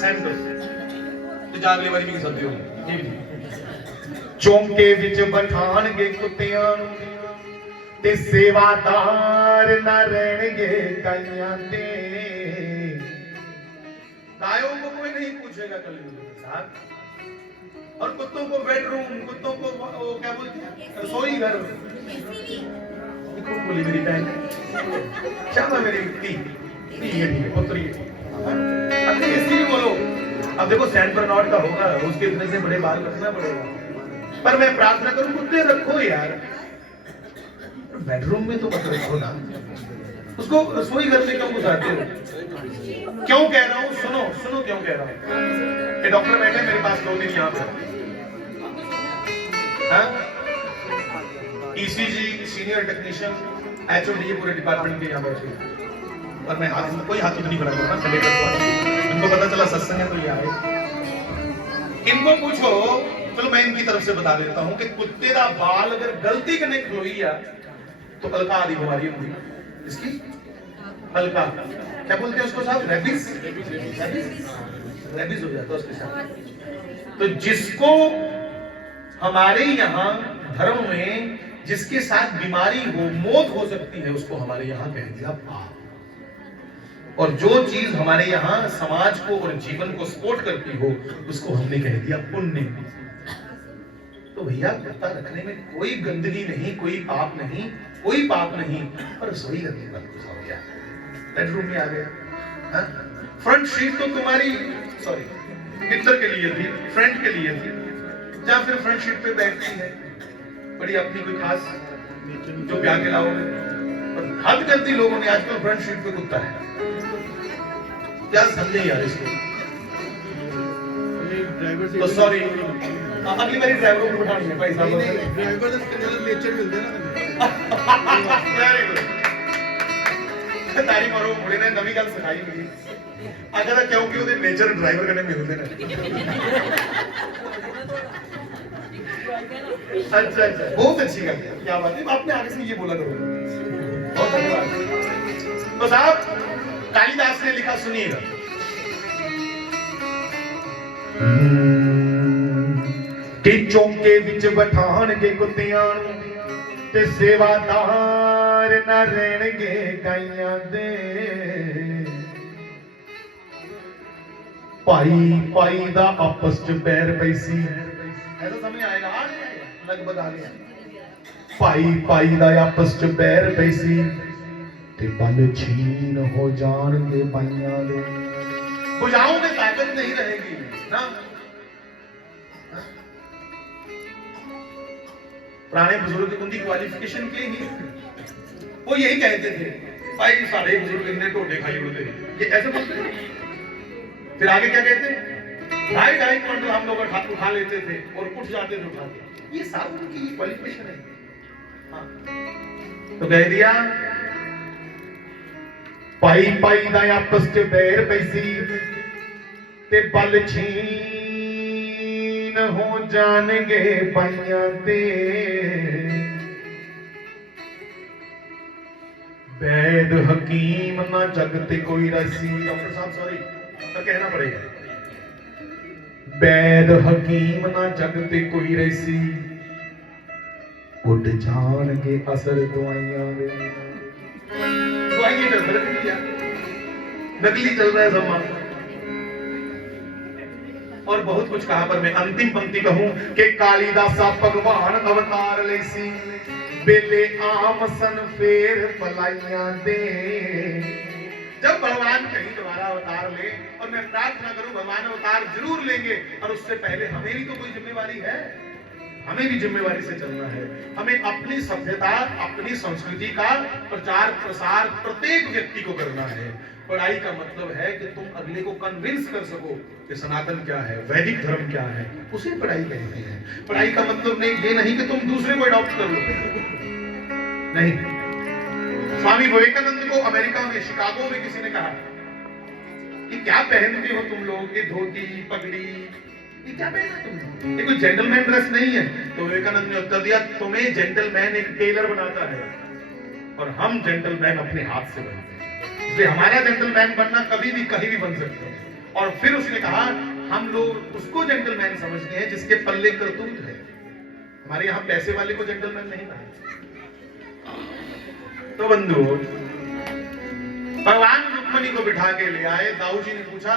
Centre ਤੇ ਜਾ ਅਗਲੀ ਵਾਰੀ ਵੀ ਸਕਦੇ ਹੋ ਚੌਂਕੇ ਵਿੱਚ ਬਿਠਾਣਗੇ ਕੁੱਤਿਆਂ ਨੂੰ ਤੇ ਸੇਵਾਦਾਰ ਨਾ ਰਹਿਣਗੇ ਕਾਈਆਂ ਦੇ गायों को कोई नहीं पूछेगा कलयुग के साथ और कुत्तों को बेडरूम कुत्तों को वो क्या बोलते हैं रसोई घर बोली मेरी बहन क्या मेरी टी ये पुत्री अब इसलिए बोलो अब देखो सैन बर्नार्ड का होगा उसके इतने से बड़े बाल रखना पड़ेगा पर मैं प्रार्थना करूं कुत्ते रखो यार बेडरूम में तो मत रखो ना उसको रसोई घर में क्यों घुसाते हो क्यों कह रहा हूं सुनो सुनो क्यों कह रहा हूं ये डॉक्टर बैठे मेरे पास 2 दिन यहाँ पे ईसीजी सीनियर टेक्नीशियन एचओडी पूरे डिपार्टमेंट के यहाँ बैठे और मैं हाथ कोई हाथ नहीं बढ़ा करता इनको पता चला सत्संग है तो ये आए इनको पूछो चलो मैं इनकी तरफ से बता देता हूं कि कुत्ते का बाल अगर गलती करने खलोई तो अलका आदि बीमारी होगी इसकी अलका क्या बोलते हैं उसको साहब रेबिस रेबिस हो जाता है उसके साथ तो जिसको हमारे यहाँ धर्म में जिसके साथ बीमारी हो मौत हो सकती है उसको हमारे यहाँ कह दिया पाप और जो चीज हमारे यहाँ समाज को और जीवन को सपोर्ट करती हो उसको हमने कह दिया पुण्य तो भैया कुत्ता रखने में कोई गंदगी नहीं कोई पाप नहीं पर रसोई घर में मत घुसाओ गया बेडरूम में आ गया फ्रंट सीट तो तुम्हारी सॉरी मित्र के लिए थी फ्रेंड के लिए थी जहां फिर फ्रंट सीट पे बैठती है बड़ी अपनी कोई खास जो ब्याह के लाओगे हद करती लोगों ने आजकल फ्रंट सीट पे कुत्ता है क्या समझे यार इसको तो सॉरी अगली बारी ड्राइवर को बिठानी है भाई साहब ड्राइवर का नेचर मिलता है ना वेरी गुड तारी मारो मुड़े ने नवी गल सिखाई मुझे अगर क्योंकि ਉਹਦੇ नेचर ड्राइवर कने मिलते हैं अच्छा बहुत अच्छी गल है क्या बात है आपने आगे से ये बोला करो बहुत धन्यवाद तो साहब कालिदास ने लिखा सुनिएगा कि चौंके विच बिठाणगे कुत्तियां नूं ते सेवादार ना रहणगे गाइयां दे भाई भाई दा आपस च बैर पई सी ऐसा समझ आएगा लगभग आ गया भाई भाई दा आपस च बैर पई सी ते बल छीन हो जाणगे पाइयां दे बुझाओं में ताकत नहीं रहेगी ना पुराने बुजुर्ग उनकी क्वालिफिकेशन के ही वो यही कहते थे भाई सारे बुजुर्ग इतने टोटे खाई उड़ते ये ऐसे बोलते थे फिर आगे क्या कहते ढाई क्विंटल हम लोग उठा लेते थे और उठ जाते थे उठा के ये सब उनकी क्वालिफिकेशन है हाँ। तो कह दिया पाई पाई दा आपस च बैर पैसी ते बल छीन हो जाणगे पाइयां ते वैद हकीम ना जगते कोई रसी डॉक्टर साहब सॉरी पर कहना पड़ेगा वैद हकीम ना जगते कोई रसी उड़ जाणगे असर दवाइयां दे दवाइयां का फर्क नहीं है नकली चल रहा है जमाना और बहुत कुछ कहा पर मैं अंतिम पंक्ति कहूं कि कालिदासा भगवान अवतार लेसी बेले आम सन फेर पलाइयां दे जब भगवान कहीं दोबारा अवतार ले और मैं प्रार्थना करूं भगवान अवतार जरूर लेंगे और उससे पहले हमें भी तो कोई जिम्मेवारी है हमें भी जिम्मेवारी से चलना है हमें अपनी सभ्यता अपनी संस्कृति का प्रचार प्रसार प्रत्येक व्यक्ति को करना है पढ़ाई का मतलब है कि तुम अगले को कन्विंस कर सको कि सनातन क्या है वैदिक धर्म क्या है उसे पढ़ाई कहते हैं पढ़ाई का मतलब नहीं ये नहीं कि तुम दूसरे को अडॉप्ट कर लो नहीं स्वामी विवेकानंद को अमेरिका में शिकागो में किसी ने कहा कि क्या पहनते हो तुम लोग ये धोती पगड़ी ये क्या पहना तुम ये कोई जेंटलमैन ड्रेस नहीं है तो विवेकानंद ने उत्तर दिया तुम्हें जेंटलमैन एक टेलर बनाता है और हम जेंटलमैन अपने हाथ से बनते हैं इसलिए हमारा जेंटलमैन बनना कभी भी कहीं भी बन सकते हैं और फिर उसने कहा हम लोग उसको जेंटलमैन समझते हैं जिसके पल्ले करतूत है। हमारे यहाँ पैसे वाले को जेंटलमैन नहीं कहा। तो बंधु भगवान रुक्मणी को बिठा के ले आए। दाऊ जी ने पूछा